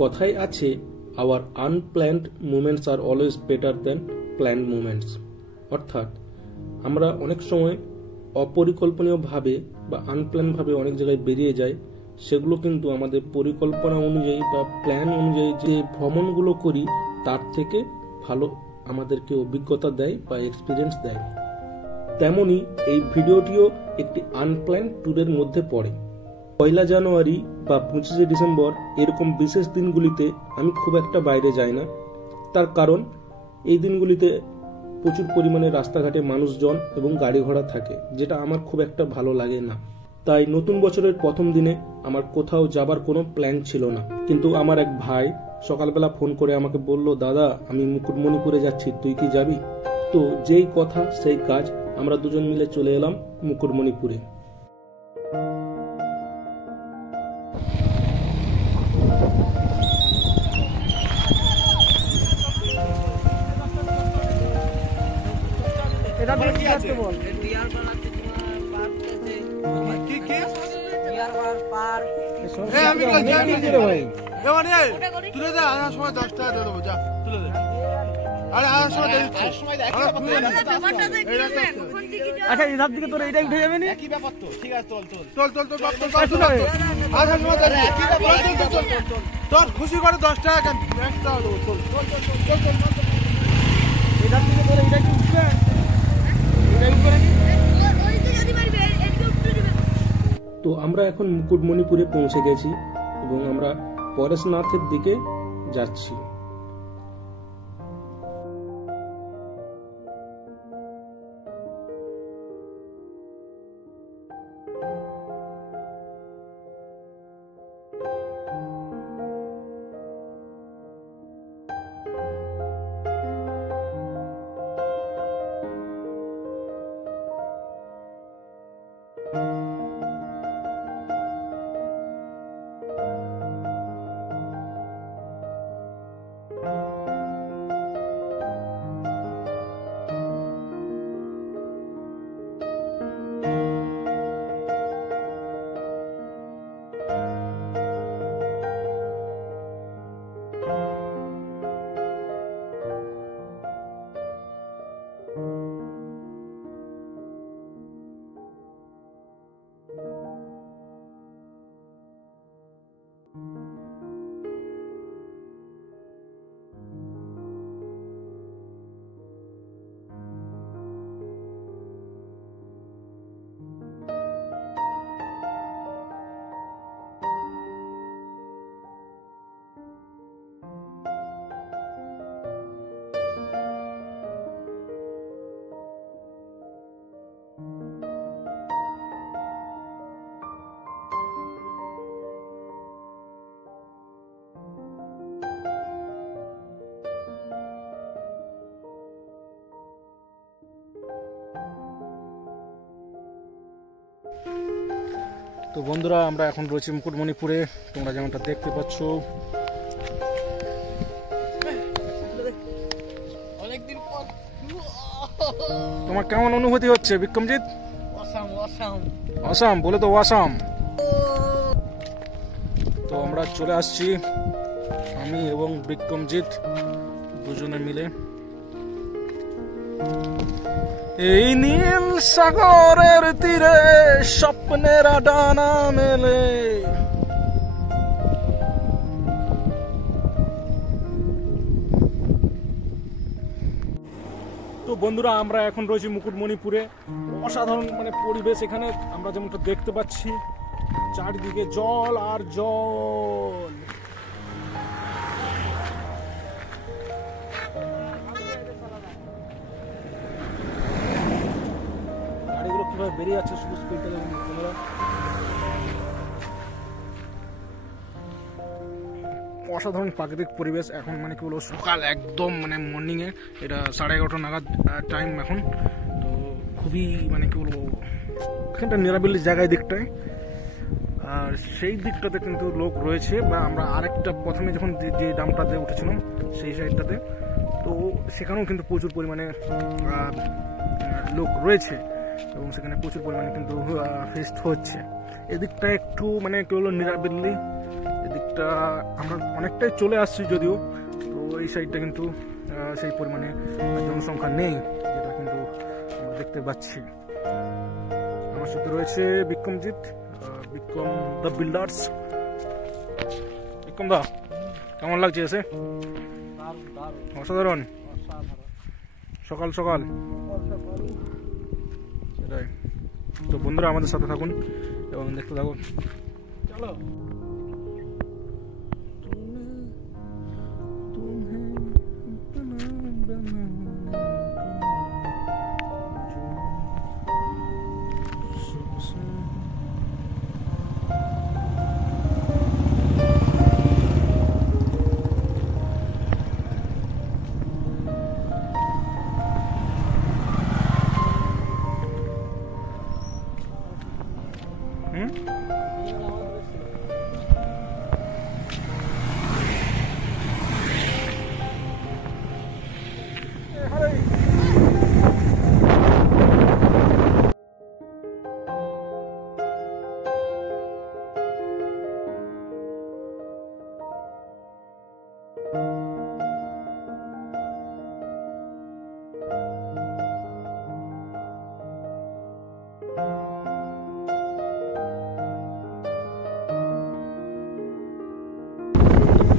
কথায় আছে, our unplanned movements are always better than planned movements. অর্থাৎ আমরা অনেক সময় অপরিকল্পনীয়ভাবে বা আনপ্ল্যানভাবে অনেক জায়গায় বেরিয়ে যাই, সেগুলো কিন্তু আমাদের পরিকল্পনা অনুযায়ী বা প্ল্যান অনুযায়ী যে ভ্রমণগুলো করি তার থেকে ভালো আমাদেরকে অভিজ্ঞতা দেয় বা এক্সপিরিয়েন্স দেয়। তেমনি এই ভিডিওটিও একটি আনপ্ল্যান ট্যুরের মধ্যে পড়ে। 1 জানুয়ারি বা 25 ডিসেম্বর এরকম বিশেষ দিনগুলিতে আমি খুব একটা বাইরে যাই না। তার কারণ এই দিনগুলিতে প্রচুর পরিমাণে রাস্তাঘাটে মানুষজন এবং গাড়ি ঘোড়া থাকে, যেটা আমার খুব একটা ভালো লাগে না। তাই নতুন বছরের প্রথম দিনে আমার কোথাও যাবার কোনো প্ল্যান ছিল না। কিন্তু আমার এক ভাই সকালবেলা ফোন করে আমাকে বলল, দাদা আমি মুকুটমণিপুরে যাচ্ছি, তুই কি যাবি? তো যেই কথা সেই কাজ, আমরা দুজন মিলে চলে এলাম মুকুটমণিপুরে। আচ্ছা এধার দিকে তোর এইটাই উঠে যাবে না, একই ব্যাপার তো। ঠিক আছে চল চল চল চল তোর খুশি করে 10 টাকা কেন এক্সট্রা দেবো। চল চল চল চল চল এধার দিকে তোর এইটাই উঠবে, এইটাই উঠবে নাকি? তো আমরা এখন মুকুটমণিপুরে পৌঁছে গেছি এবং আমরা পরেশনাথের দিকে যাচ্ছি। তো বন্ধুরা, আমরা এখন রয়েছি মুকুটমণিপুরে। তোমরা যেমনটা দেখতে পাচ্ছ, তোমার কেমন অনুভূতি হচ্ছে বিক্রমজিৎ? অসাম বলে তো অসাম। তো আমরা চলে আসছি, আমি এবং বিক্রমজিৎ দুজনে মিলে এই নীল সাগরের তীরে স্বপ্নের ডানা মেলে। তো বন্ধুরা, আমরা এখন রয়েছি মুকুটমণিপুরে। অসাধারণ পরিবেশ এখানে। আমরা যেমনটা দেখতে পাচ্ছি চারিদিকে জল আর জল। গাড়িগুলো কিভাবে বেরিয়ে যাচ্ছে শুধু স্পিডটা দেখুন বন্ধুরা। অসাধারণ প্রাকৃতিক পরিবেশ। এখন কি বলবো, সকাল একদম মর্নিং এ, এটা 11:30 নাগাদ টাইম এখন। তো খুবই কি বলবো, এখানটা নিরাবিলি জায়গায় দিকটায়। আর সেই দিকটাতে কিন্তু লোক রয়েছে, বা আমরা আরেকটা প্রথমে যখন যে ডামটাতে উঠেছিলাম সেই সাইডটাতে, তো সেখানেও কিন্তু প্রচুর পরিমাণে লোক রয়েছে এবং সেখানে প্রচুর পরিমাণে কিন্তু ফেস্ট হচ্ছে। এদিকটা একটু কি বলবো নিরাবিলি, এদিকটা সাইডটা আমরা অনেকটাই চলে আসছি যদিও, তো এই সাইডটা কিন্তু সেই পরিমাণে জনসংখ্যা নেই, যেটা কিন্তু আমরা দেখতে পাচ্ছি। আমার সাথে রয়েছে বিক্রমজিৎ, বিক্রম দ্য বিল্ডার্স। বিক্রম দা, কেমন লাগছে এসে? অসাধারণ, সকাল সকাল সেটাই। তো বন্ধুরা আমাদের সাথে থাকুন এবং দেখতে থাকুন। চলো।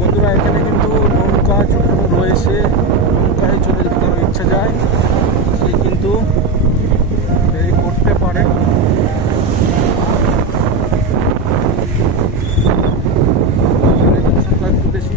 বন্ধুরা এখানে কিন্তু নৌকা রয়েছে, নৌকায় চলে যদি কারো ইচ্ছা যায় সে কিন্তু ফেরি করতে পারে। একটু বেশি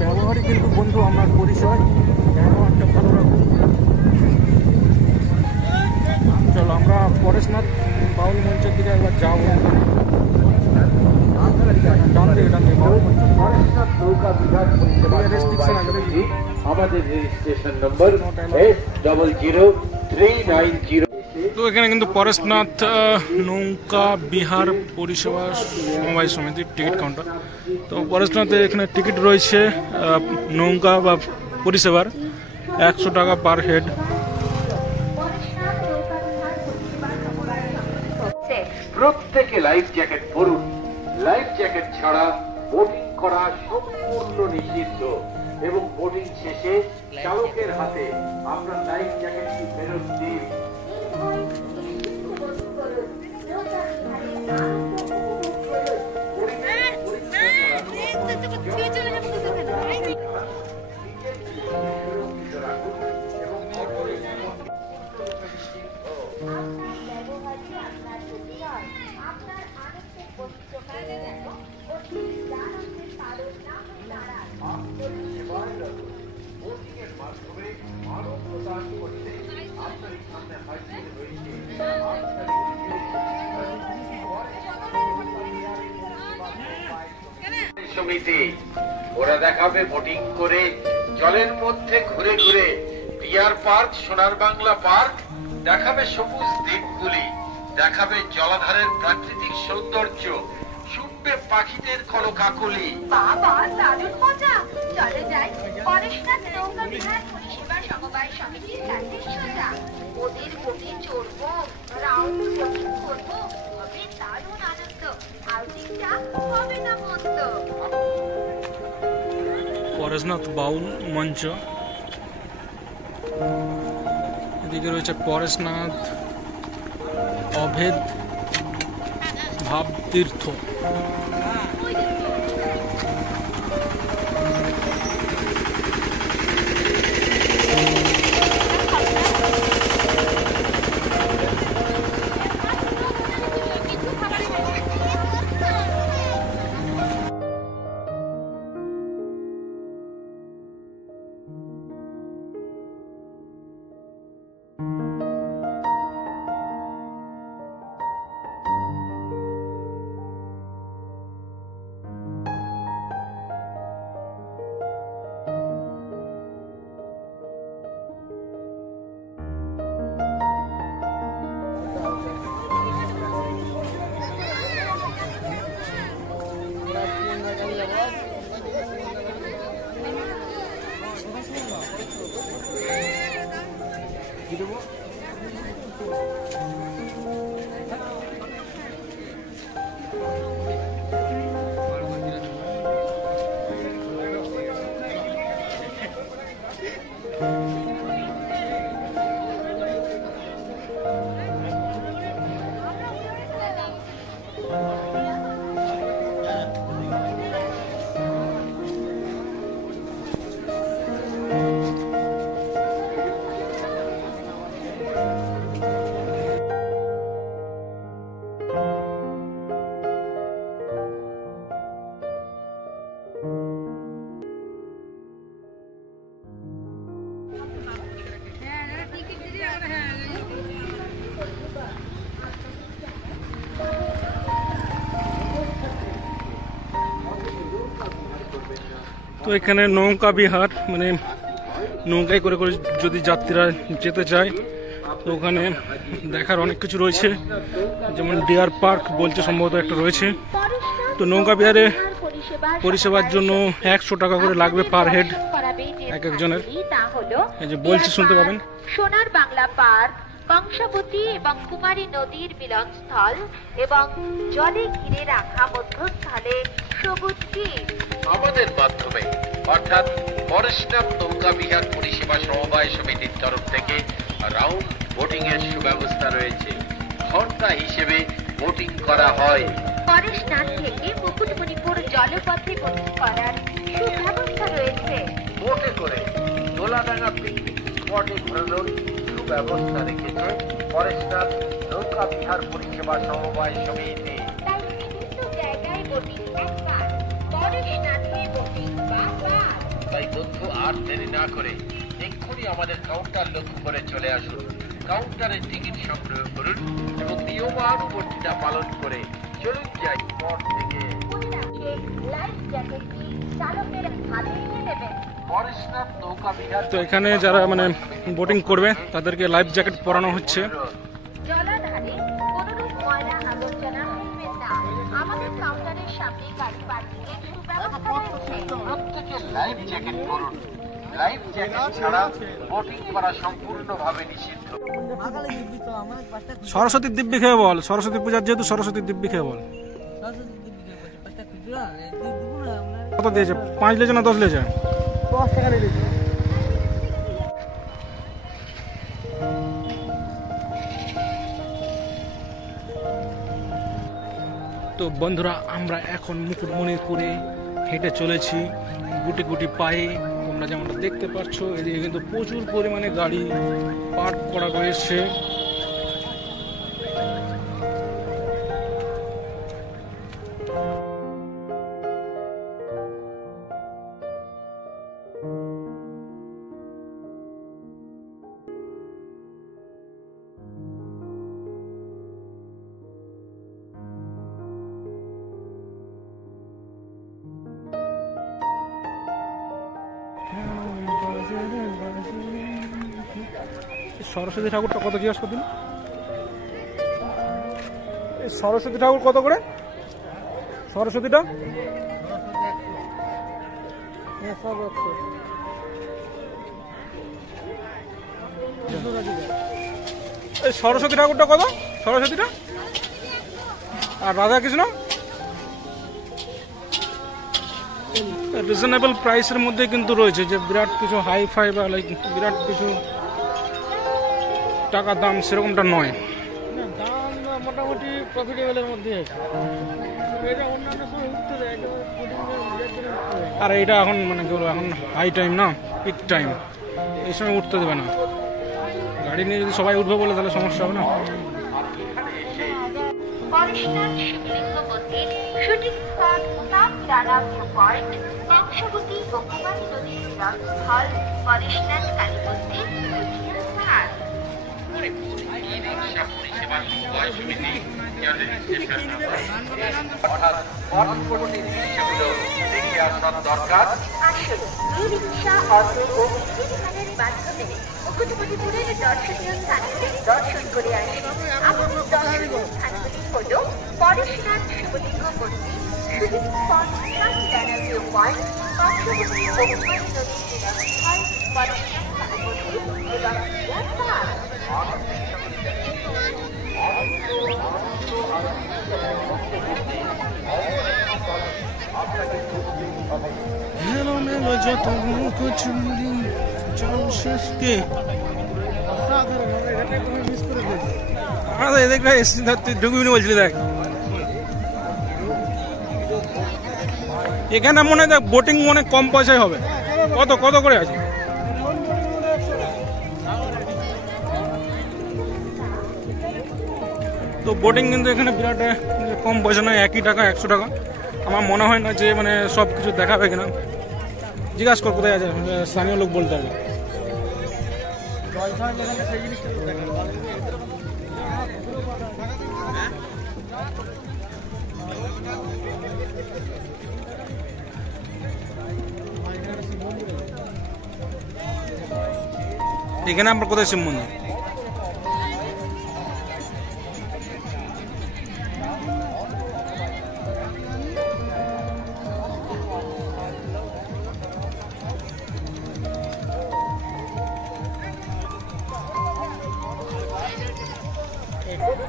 ব্যবহারই কিন্তু বন্ধু আমার পরিচয়, ব্যবহারটা ভালো রাখুন। চলো আমরা পরেশনাথ বাউল মঞ্চের দিকে একবার যাবো। আমাদের রেজিস্ট্রেশন নম্বর S000390। তো এখানে কিন্তু পরেশনাথ নৌকা বিহার পরিষেবা সমবায় সমিতির টিকিট কাউন্টার। তো পরেশনাথে এখানে টিকিট রয়েছে নৌকা বা পরিষেবার 100 টাকা পার হেড। প্রত্যেকে লাইফ জ্যাকেট পরুন। লাইফ জ্যাকেট ছাড়া বোটিং করা সম্পূর্ণ নিষিদ্ধ এবং বোটিং শেষে চালকের হাতে আপনার লাইফ জ্যাকেটটি ফেরত দিন। সমিতি ওরা দেখাবে বোটিং করে জলের মধ্যে ঘুরে ঘুরে ডিয়ার পার্ক, সোনার বাংলা পার্ক দেখাবে, সবুজ দ্বীপগুলি দেখাবে, জলাধারের প্রাকৃতিক সৌন্দর্য শুনবে, পাখিদের কলকাকলি। বাবা দারুণ মজা। চলে যাই পরেশনাথ নৌকা বিহার পরিষেবা সমবায় সমিতির কাছে সোজা। ওদের বোটে চড়বো, রাউন্ড বোটিং করবো, হবে দারুণ আনন্দ। আউটিংটা হবে না মন্দ। পরেশনাথ বাউল মঞ্চ, এদিকে রয়েছে পরেশনাথ অভেদ ভাবতীর্থ। তো এখানে নৌকা বিহার, মানে নৌকায় করে করে যদি যাত্রীরা যেতে চায় তো ওখানে দেখার অনেক কিছু রয়েছে, যেমন ডিয়ার পার্ক বলছে সম্ভবত একটা রয়েছে। তো নৌকা বিহারে পরিষেবার জন্য 100 টাকা করে লাগবে পার হেড এক একজনের। এই যে বলছি শুনতে পাবেন। সোনার বাংলা পার্ক কংসাবতী এবং কুমারী নদীর মিলনস্থল এবং জলে ঘিরে রাখা মধ্যস্থলে সবুজ দ্বীপ। আমাদের মাধ্যমে অর্থাৎ পরেশনাথ নৌকা বিহার পরিষেবা সমবায় সমিতির তরফ থেকে রাউন্ড বোটিং এর সুব্যবস্থা রয়েছে। ঘন্টা হিসেবে বোটিং করা হয়। পরেশনাথ থেকে মুকুটমণিপুর জলপথে বোটিং করার সুব্যবস্থা রয়েছে। বোটে করে দোলাডাঙ্গা পিকনিক স্পটে ঘোরানোর সুব্যবস্থা রেখেছে পরেশনাথ নৌকা বিহার পরিষেবা সমবায় সমিতি। তাই বিভিন্ন জায়গায় বোটিং একবার, পরেশনাথে বোটিং বারবার। তাই বন্ধু আর দেরি না করে এক্ষুনি আমাদের কাউন্টার লক্ষ্য করে চলে আসুন। কাউন্টারে টিকিট সংগ্রহ করুন এবং নিয়মানুবর্তিতা পালন করে চলুন যাই স্পট থেকে। লাইফ জ্যাকেটটি চালকের হাতে দিয়ে দেবেন। পরেশনাথ নৌকা বিহার তো এখানে যারা মানে বোটিং করবে তাদেরকে লাইফ জ্যাকেট পরানো হচ্ছে। জলাধারে কোনোরূপ ময়লা আবর্জনা ফেলবেন না। আমাদের কাউন্টারের সামনে গাড়ি পার্কিংয়ের সুব্যবস্থা রয়েছে। প্রত্যেকে লাইফ জ্যাকেট পরুন। লাইফ জ্যাকেট ছাড়া বোটিং করা সম্পূর্ণভাবে নিষিদ্ধ। সরস্বতীর দিব্যি খেয়ে বল, সরস্বতী পূজার যেহেতু সরস্বতীর দিব্যি খেয়ে বল। কত দিয়েছে? 5 লেছে না 10 লেছে? 10 টাকা নিয়েছে। তো বন্ধুরা আমরা এখন মুকুটমণিপুরে হেঁটে চলেছি গুটি গুটি পায়ে। তোমরা যেমনটা দেখতে পাচ্ছ এদিকে কিন্তু প্রচুর পরিমাণে গাড়ি পার্ক করা রয়েছে। সরস্বতী ঠাকুরটা কত জিজ্ঞাসা করতেন? সরস্বতী ঠাকুর কত করে? সরস্বতীটা সরস্বতী ঠাকুরটা কত? সরস্বতীটা আর রাধা কৃষ্ণ রিজনেবল প্রাইসের মধ্যে কিন্তু রয়েছে, যে বিরাট কিছু হাই ফাই বা লাইক বিরাট কিছু টাকা দাম সেরকমটা নয়। দাম মোটামুটি প্রফিটেবলের মধ্যে আছে। এটা অন্যান্য সময় উঠতে দেয়, আর এটা এখন মানে কি বলবো, এখন হাই টাইম না, পিক টাইম, এই সময় উঠতে দেবে না। গাড়ি নিয়ে যদি সবাই উঠবে বলে তাহলে সমস্যা হবে না। পরেশনাথ শিবলিঙ্গ মন্দির, shooting spot, Taprana view point, Kangsabati ও কুমারী নদীর মিলনস্থল, পরেশনাথ কালী মন্দির, পার্ক। আসুন, ই-রিক্সা, অটো ও মিনিভ্যানের মাধ্যমে মুকুটমণিপুরের দর্শনীয় স্থানগুলি দর্শন করে আসুন। আমাদের দর্শনীয় স্থানগুলি হল পরেশনাথ শিবলিঙ্গ মন্দির, shooting spot, Taprana view point, Kangsabati ও কুমারী নদীর মিলনস্থল, পরেশনাথ কালী মন্দির এবং ডিয়ার পার্ক। हेलो मेलो যত কচুরি চল শেষকে মিস করে দিয়েছি। আরে দেখ ভাই তুই ঢুকবি বলছিলি, দেখ এখানে মনে হয় দেখ বোটিং মনে কম পয়সায় হবে। কত কত করে আছে? তো বোটিং কিন্তু এখানে বিরাট কম পয়সা নয়, 1 টাকা 100 টাকা। আমার মনে হয় না যে মানে সব কিছু দেখাবে কিনা। জিজ্ঞাসা কর কোথায় আছে, স্থানীয় লোক বলতে হবে। সেই জিনিসটা দেখা এখানে আপনার কোথায় শিব মন্দির?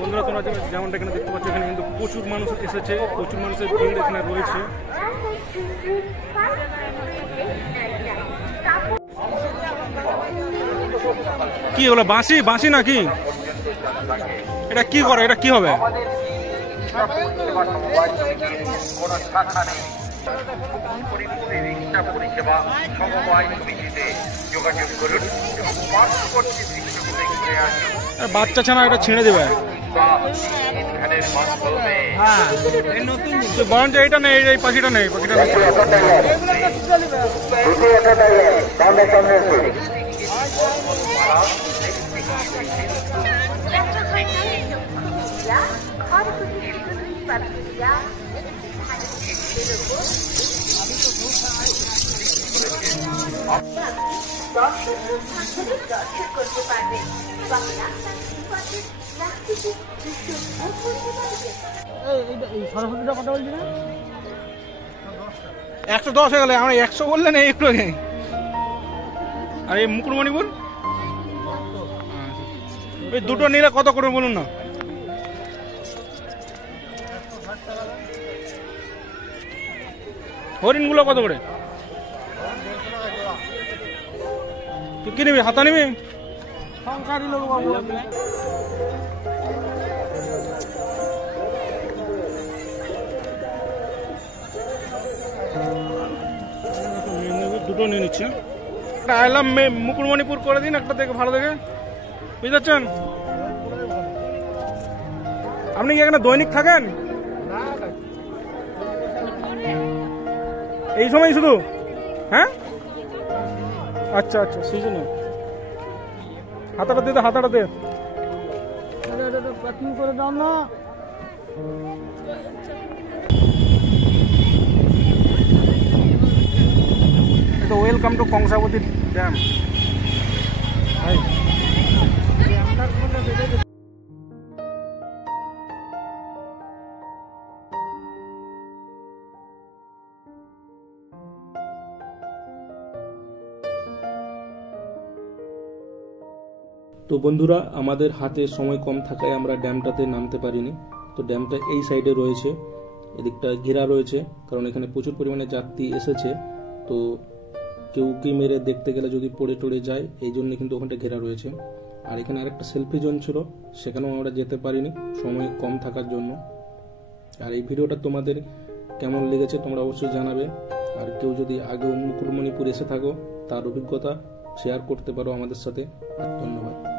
বন্ধুরা তোমরা যেমনটা এখানে দেখতে পাচ্ছ, এখানে কিন্তু প্রচুর মানুষ এসেছে, প্রচুর মানুষের ভিড় এখানে রয়েছে। কি হলো, বাঁশি বাঁশি নাকি? এটা কি করে, এটা কি হবে? বাচ্চা ছানা এটা ছিঁড়ে দেবে। বরঞ্চ এইটা নেই, এই পাখিটা নেই, পাখিটা নেই। সরস্বতীটা কত বলছি না? 110 হয়ে গেলে, আমরা 100 বললেন একটু আগে। আর এই মুকুটমণিপুর ওই দুটো নিলে কত করে বলুন না? হরিণগুলো কত করে? তুই কি নিবি, হাতা নিবি? সংসারী লোক বাবু। দুটো নিয়ে নিচ্ছি। একটা আইলাম মুকুটমণিপুর করে দিন, একটা দেখে ভালো দেখে, বুঝতে পারছেন? আপনি কি এখানে দৈনিক থাকেন? এই সময় শুধু? হ্যাঁ, আচ্ছা আচ্ছা, সেই জন্য। হাতাটা দে, হাতাটা দে। প্যাকিং করে দাও না। Welcome to Kangsabati dam. তো বন্ধুরা, আমাদের হাতে সময় কম থাকায় আমরা ড্যামটাতে নামতে পারিনি। তো ড্যামটা এই সাইডে রয়েছে, এদিকটা ঘেরা রয়েছে, কারণ এখানে প্রচুর পরিমাণে যাত্রী এসেছে। তো কেউ কি মেরে দেখতে গেলে যদি পড়ে টড়ে যায়, এই জন্য কিন্তু ওখানটা ঘেরা রয়েছে। আর এখানে আরেকটা সেলফি জোন ছিল, সেখানেও আমরা যেতে পারিনি সময় কম থাকার জন্য। আর এই ভিডিওটা তোমাদের কেমন লেগেছে তোমরা অবশ্যই জানাবে। আর কেউ যদি আগেও মুকুটমণিপুর এসে থাকো, তার অভিজ্ঞতা শেয়ার করতে পারো আমাদের সাথে। ধন্যবাদ।